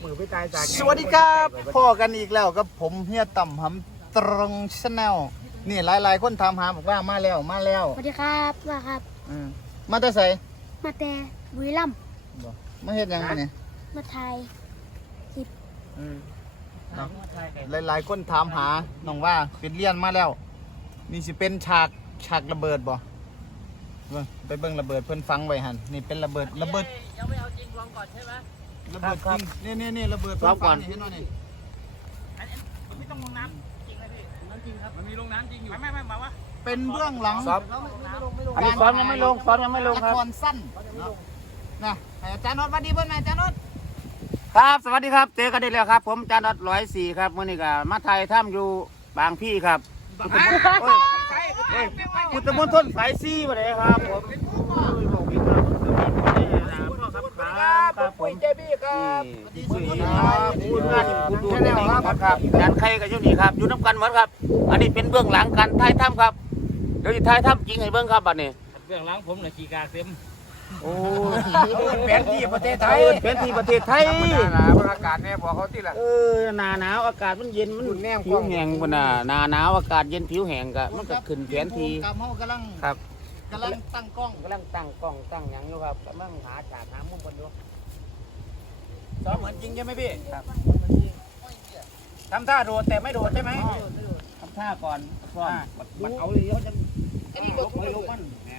มือไปตายจากสวัสดีครับพ่อกันอีกแล้วกับผมเฮียต่ำหำตรงชาแนลนี่หลายๆคนถามหาบอกว่ามาแล้วสวัสดีครับว่าครับมาแต่ใส่มาแต่บุรีรัมย์มาเฮ็ดหยังมาเนี่ยมาไทยคลิปหลายๆคนถามหาน้องว่าเป็นเรียนมาแล้วนี่สิเป็นฉากระเบิดบ่ไปเบิ่งระเบิดเพิ่นฟังไว้หั่นนี่เป็นระเบิดยังไม่เอาจริงลองก่อนใช่ไหมระเบิดจริงนี่ระเบิดเพิ่นฟังนี่เห็นบ่นี่ไม่ต้องลงน้ำจริงเลยพี่น้ำจริงครับมันมีลงน้ำจริงอยู่ไม่มาว่าเป็นเบื้องหลังอันนี้ซ้อมยังไม่ลงครับละครสั้นนะอาจารย์นนท์สวัสดีเพิ่นอาจารย์นนท์ครับสวัสดีครับเจอกันได้แล้วครับผมจานอด104ครับวันนี้ก็มาไทยถ้ำอยู่บางพี่ครับพุทธมณฑลสายซีมาเลยครับผมครับผมเจบี้ครับคุณงานคุณดูแนวครับงานใครกับเจ้าหนี้ครับอยู่น้ำกันเหมือนครับอันนี้เป็นเบื้องหลังการถ่ายถ้ำครับเดี๋ยวจะถ่ายถ้ำจริงให้เบื้องครับบัดนี้เบื้องหลังผมน่ะขี่กาเต็มโอ้แผนที่ประเทศไทยแผนที่ประเทศไทยหนาวอากาศเนี่ยบอกเขาที่ละหนาหนาวอากาศมันเย็นมันผิวแห้งปะน่ะหนาหนาวอากาศเย็นผิวแห้งก็มันก็ขึ้นแผนที่กำลังครับกำลังตั้งกล้องตั้งหยังอยู่ครับกำลังหาฉากหามุมบนอยู่ซ้อมเหมือนจริงใช่ไหมพี่ครับทำท่าโดดแต่ไม่โดดใช่ไหมทำท่าก่อนพร้อมมันเอาเลยเขาจะลบมัน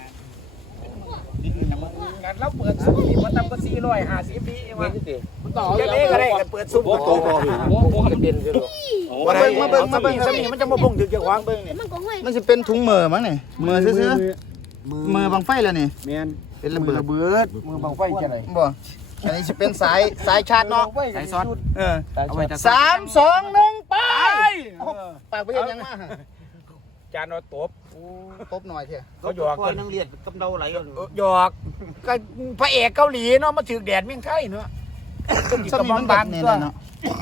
กันแล้วเปิดซุ้มมันทำก็450ปีเองวะจะเล่ก็ได้กันเปิดซุ้มโตกระเด็นเลยมาเบิ่งสมีมันจะมาบ่งถึงจะวางเบิ่งนี่มันก็ห้อยมันสิเป็นถุงมือมั้งนี่มือซื่อมือบังไฟแล้วนี่แม่นเป็นระเบิดมือบังไฟจะไหนบ่อันนี้สิเป็นสายชาร์จเนาะสายซอสเอาไว้3 2 1ไปปากไปยังมาจานเอาตบหน่อยเถอะเขาหยอกกันนังเรียนกำเดาไหลหยอกก็พระเอกเกาหลีเนาะมาถึกแดดเมืองไทยเนาะสมิงบางเนี่ยเนาะ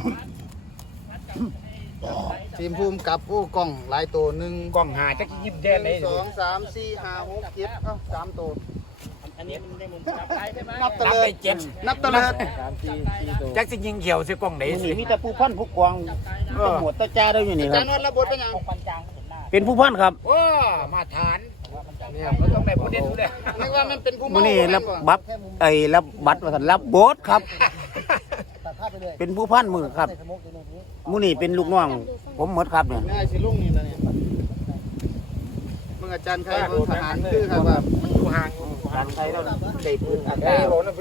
ทีมภูมิกับผู้กล้องหลายตัว1 กล้องหาจะยิ้มแดดเลย 2 3 4 5 6 7เอ้า3ตัวอันนี้มันได้มุมจับได้ใช่ไหมนับตะเลิดนับตะเลิดจักสิยิงเขียวสิกล้องไหนสิมีแต่ผู้พันผู้กองตำรวจตาจ้าได้อยู่นี่ครับจานนระบบเป็นยังเป็นผู้พันครับว้ามาฐานเนี่ยเราต้องได้ประเด็นด้วยนึกว่ามันเป็นผู้มื้อนี้รับบัตรรับบัตรว่าท่านรับโบสครับ เป็นผู้พันมือครับมื้อนี้เป็นลูกน้องผมหมดครับเนี่ยง่ายสิลุงนี่นะเนี่ยมึงอาจารย์ใครมึงทหารคือครับว่าอยู่ห่างการใช้เราได้พื้นอากาศ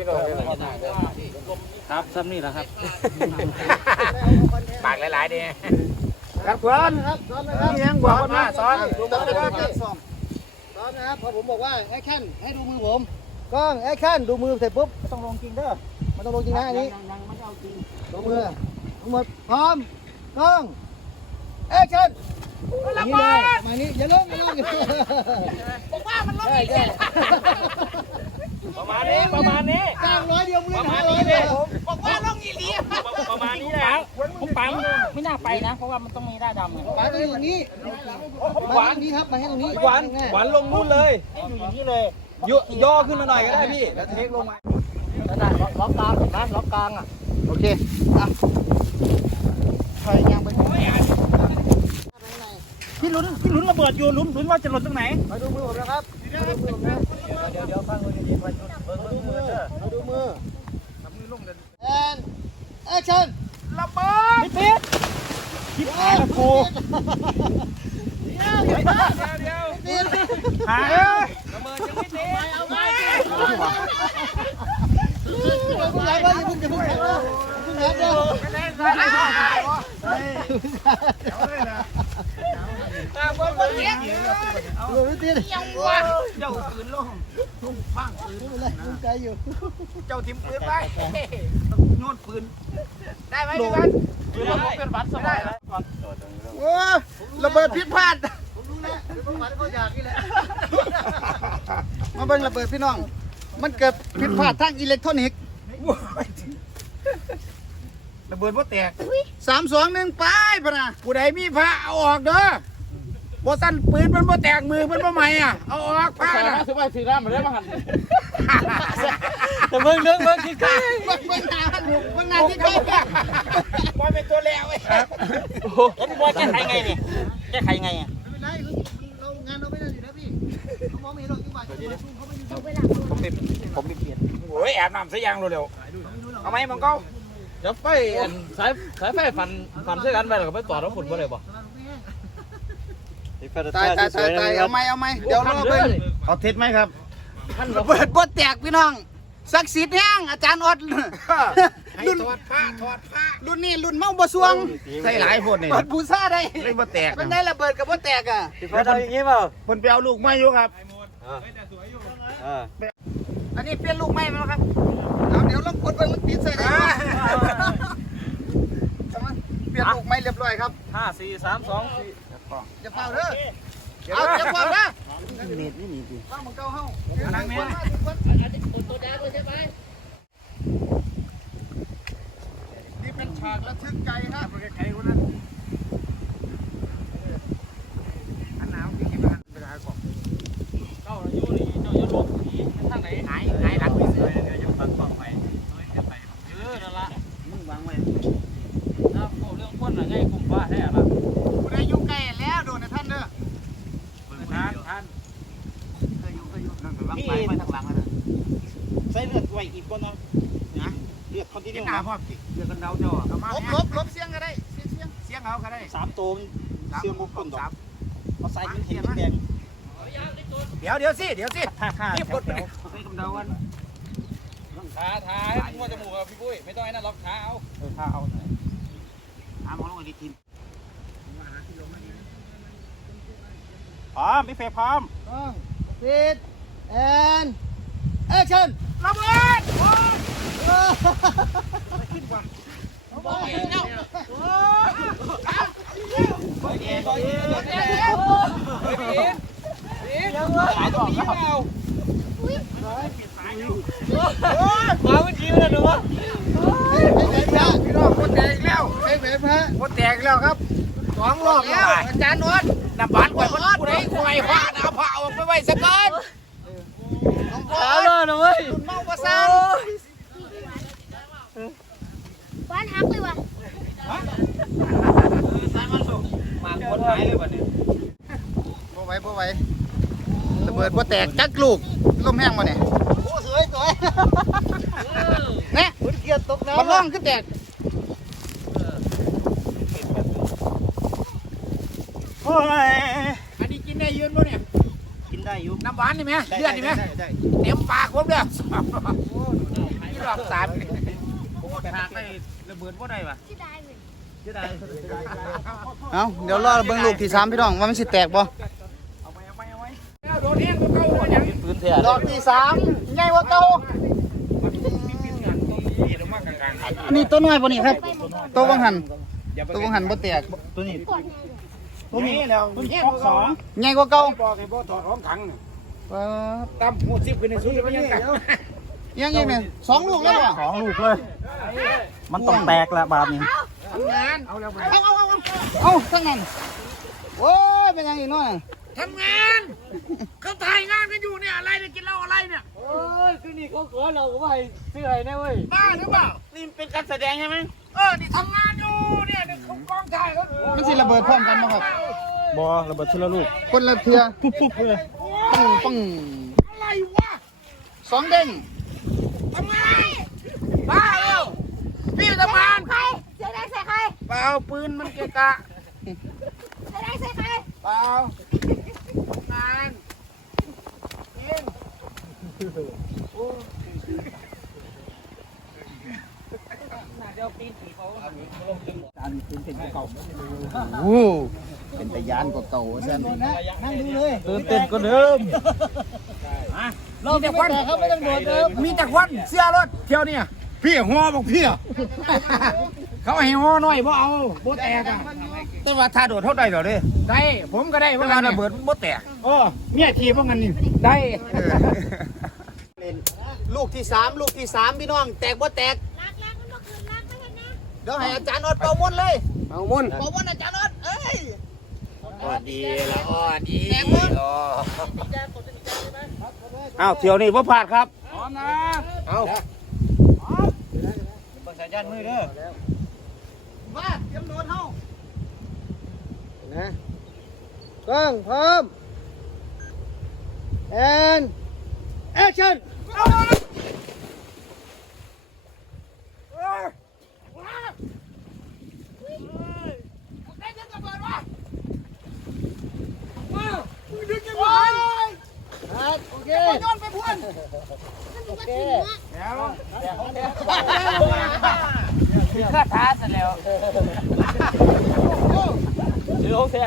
ครับซ้ำนี่แหละครับปากหลายๆเนี่ยครับเพื่อนครับซ้อมนะครับยังบอกว่าซ้อนซ้อมนะครับพอผมบอกว่าแอคชั่นให้ดูมือผมกล้องแอคชั่นดูมือเสร็จปุ๊บไม่ต้องลงจริงเด้อมันต้องลงจริงนะอันนี้ลงมือพร้อมกล้องแอคชั่นนี่เลยมานี้อย่าลงบอกว่ามันลงอีกประมาณนี้กลาง100เดียวมือ500 เลยบอกว่าลงอีหลีประมาณนี้นะผมปังไม่น่าไปนะเพราะว่ามันต้องมีด้าดำหวานอยู่ตรงนี้หวานนี้ครับมาให้ตรงนี้หวานลงนู่นเลยอยู่อย่างนี้เลยย่อขึ้นมาหน่อยก็ได้พี่แล้วเทคลงมาได้ล็อกกลางนะล็อกกลางอ่ะโอเคอ่ะใครยังไปพี่ลุ้นระเบิดอยู่ลุ้นว่าจะหล่นตรงไหนมาดูมือผมนะครับเดี๋ยวฟังมือดีๆมาดูมือลงกันแอคชั่นระเบิดไม่ติดคิดหายละกูเดี๋ยวหายระเบิดยังไม่ติดเอาไปคุณยายว่าอย่าพึ่งคุณยายเดี๋ยวตาบอลเลี้ยงยังวะเจ้าปืนลงฟังปืนเลยใจอยู่เจ้าทิมปืนไปโน่นปืนได้ไหมพี่บัตรเป็นบัตรสบายแล้วโอ้ระเบิดพิษพลาดผมรู้แล้วผมหมายเขาอยากนี่แหละมาเบิ่งระเบิดพี่น้องมันเกิดผิดพลาดทางอิเล็กทรอนิกส์ระเบิดว่าแตก 3 2 1ไปพะนะผู้ใดมีพระเอาออกเด้อบ่สั้นปืนมันบ่แตกมือมันบ่ใหม่อ่ะเอาออกผ้าน่ะสบายสีน้ำมาได้มาหันแต่เบิ่งคิดใกล้เบิ่งหน้าคิดใกล้บอยเป็นตัวแล้วไอ้แล้วพี่บอยแก้ไขไงเนี่ยแก้ไขไงอ่ะไม่เป็นไรเรางานเราไม่ได้อยู่นะพี่เขามองไม่เห็นหรอกจังหวะที่เขาไม่อยู่เอาไปหลังผมไม่เปลี่ยนโอ้ยแอบนำซะยังเร็วๆเอาไหมมังเก้าเดี๋ยวไปสายไฟฟันเสื้อกันไปแล้วก็ไปต่อแล้วฝุ่นบ่ได้บ่ตายเอาไหมเดี๋ยวเราไปเอาทิศไหมครับเปิดบ่แตกพี่น้องศักดิ์สิทธิ์แห้งอาจารย์อดรุ่นถอดผ้ารุ่นนี้รุ่นเมาบ่สวงใส่หลายคนนี่เปิดบูซ่าได้เลยบ่แตกเป็นได้ระเบิดกับบ่แตกอ่ะแล้วเอาอย่างงี้เปล่าคนไปเอาลูกไม้อยู่ครับอันนี้เปลี่ยนลูกใหม่มาแล้วครับเดี๋ยวลองกดไปมันติดใส่ได้เปลี่ยนลูกใหม่เรียบร้อยครับ 5 4 3 2 4 อย่าเป่าเด้อเอาอย่าเป่านะว่างมันเก่าเฮานี่เป็นฉากระทึกใจครับใครคนนั้นอันหนาวที่กินมาเวลาก่อนเจ้าอยู่นี่เจ้าอยู่ลบนี่ทางไหนไหนหลังไปซื้อจะฟังกล้องไปนั่นละมึงวางไว้ถ้าเรื่องคนน่ะไงกลุ่มว่าแท้ละผู้ใดอยู่ใกล้แล้วโดนนะท่านเด้อท่านเคยอยู่นั่นไปวางไปไว้ทางหลังนะใส่เลือดไว้อีกบ่เนาะนะเลือดคนที่กินนี่หนาพ่อสิเดือกันเดาเจ้าเอามาลบเสียงก็ได้เสียงเอาก็ได้ 3 ตัวเชื่อมุกคนดอกเอาใส่กินเห็นแดงเดี๋ยวสินี่ปลดไปใส่กำเดากันท้ามั่วจมูกพี่ปุ้ยไม่ต้องไอ้นั่นล็อกขาเอาถ้าเอาหาหมอลงไปดิกินพร้อมพี่เฟย์พร้อมปิดแอนแอคชั่นระเบิดมาเมื่อกี้เลยหนูวะพี่น้องคนแตกแล้วไอ้แผลแพ้คนแตกแล้วครับ2 รอบแล้วอาจารย์นวดน้ำบานข่อยมันผู้ใดข่อยว่าเอาผ้าออกไปไว้ซะก่อนเอาเลยนะเว้ยเมาประสานบ้านฮักเลยว่ะมาคนหายเลยวันนี้บ่ไหวระเบิดบ่แตกจักลูกลมแห้งมาเนี่ยโอ้สวยเนี่ยเกียร์ตกน้ำมันร่องขึ้นแตกโอ้ยอันนี้กินได้ยืนบ่เนี่ยกินได้อยู่น้ำหวานนี่ไหมเลือดนี่ไหมเต็มปากผมเด้อนี่รอบ3นี่ฉากได้ระเบิดบ่ได้ป่ะที่ได้เลยเอาเดี๋ยวรอเบิ่งลูกที่3พี่น้องว่ามันสิแตกบ่แล้วโดนแห้งก็เก่าบ่ยังปืนเถื่อนดอกที่3ใหญ่กว่าเก่านี่ตัวน้อยบ่นี่ครับตัววังหันบ่แตกตัวนี้กดไงเลยตัวนี้แล้วแห้งก็เก่าใหญ่กว่าเก่าบอกให้บ่ถอดของขังตำหัวซิบขึ้นในซุ้มมันยังกัดยังอีกเนี่ย2ลูกแล้วบ่ 2 ลูกเลย มันต้องแตกแล้วบาดนี้ทำงานเอาแล้วไปเอาทั้งนั้นโอ้ยเป็นยังอีกน้อยทำงานเขาถ่ายงานกันอยู่เนี่ยอะไรเนี่ยกินเหล้าอะไรเนี่ยโอ้ยคือนี่เขาขอเราก็ไปซื้ออะไรนะเว้ยบ้าหรือเปล่านี่เป็นการแสดงใช่ไหมนี่ทำงานอยู่เนี่ยเขากองถ่ายเขามันสิระเบิดพร้อมกันบ่ครับบอระเบิดทีละลูกคนละเทือปุ๊บเลยปังอะไรวะ 2เด้งทำงานบ้าแล้วพี่ทำงานใครเสียงดังใส่ใครเปล่าปืนมันเกะกะเสียงดังใส่ใครเปล่าทำงานโอ้เป็นตะยานกว่าเก่าซั่นนั่งดูเลยตื่นเต้นก็เดิมมีแต่ควันเขาไม่ต้องโดดเดิมมีแต่ควันเสื้อรถเที่ยวเนี่ยพี่หัวบอกพี่เขาให้หัวน้อยบ่เอาบ่แตกอ่ะแต่ว่าถ้าโดดเท่าใดเหรอเด้ได้ผมก็ได้เวลาระเบิดบ่แตกเมียทีว่างั้นนี่ได้ลูกที่3พี่น้องแตกบ่แตกรักมันก็คืนรักไม่เห็นนะเดี๋ยวให้อาจารย์อดเป่ามนต์เลยเอามุนเป่ามนต์อาจารย์อดเอ้ยดีละอ้อดีอ้าวเที่ยวนี้พ่พลาดครับพร้อมนะเอาบังสายยันมือเด้อมาเตรียมโดนเฮานะกล้องพร้อม and action โอเคมันก็ถึงว่าข้าท้าซะแล้วเดี๋ยวแท้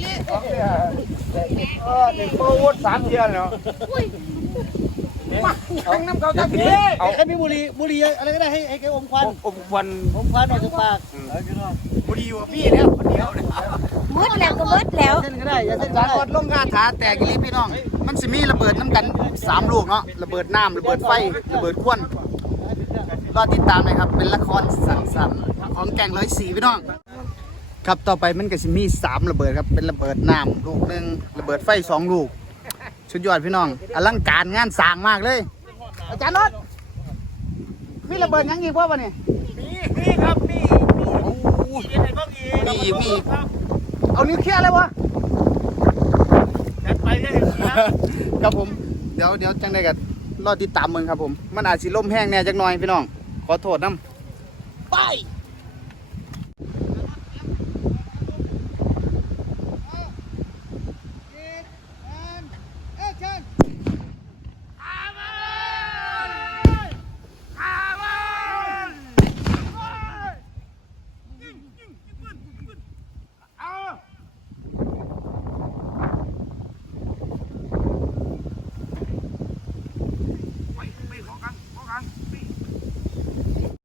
โปรโมท3เดือนแล้วอุ้ยทั้งน้ำเขาทั้งทีเอาให้พี่บุรีอะไรก็ได้ให้แกอมควันอมควันอมควันออกจากปากบุรีอยู่กับพี่แล้วคนเดียวเลยมืดแล้วก็มืดแล้วเส้นก็ได้อย่าเส้นจาก็นได้กดลงงาถาแตกอีหลีพี่น้อง มันสิมีระเบิดน้ำกัน3ลูกเนาะระเบิดน้ำระเบิดไฟระเบิดควันรอติดตามเลยครับเป็นละครสั้นๆของแก่ง104พี่น้องครับต่อไปมันก็สิมี3ระเบิดครับเป็นระเบิดน้ำลูกหนึงระเบิดไฟ2ลูกสุดยอดพี่น้องอลังการงานสร้างมากเลย อาจารย์รถมีระเบิดยังอีกพ่อปะเนี่ยมีครับมีอะไรบ้างอีกมีอีกเอานิวเคลียร์เลยวะจัดไปเลยครับผมเดี๋ยวจังได้กันรอติดตามมึงครับผมมันอาจสิล่มแห้งแน่จักหน่อยพี่น้องขอโทษน้ำไป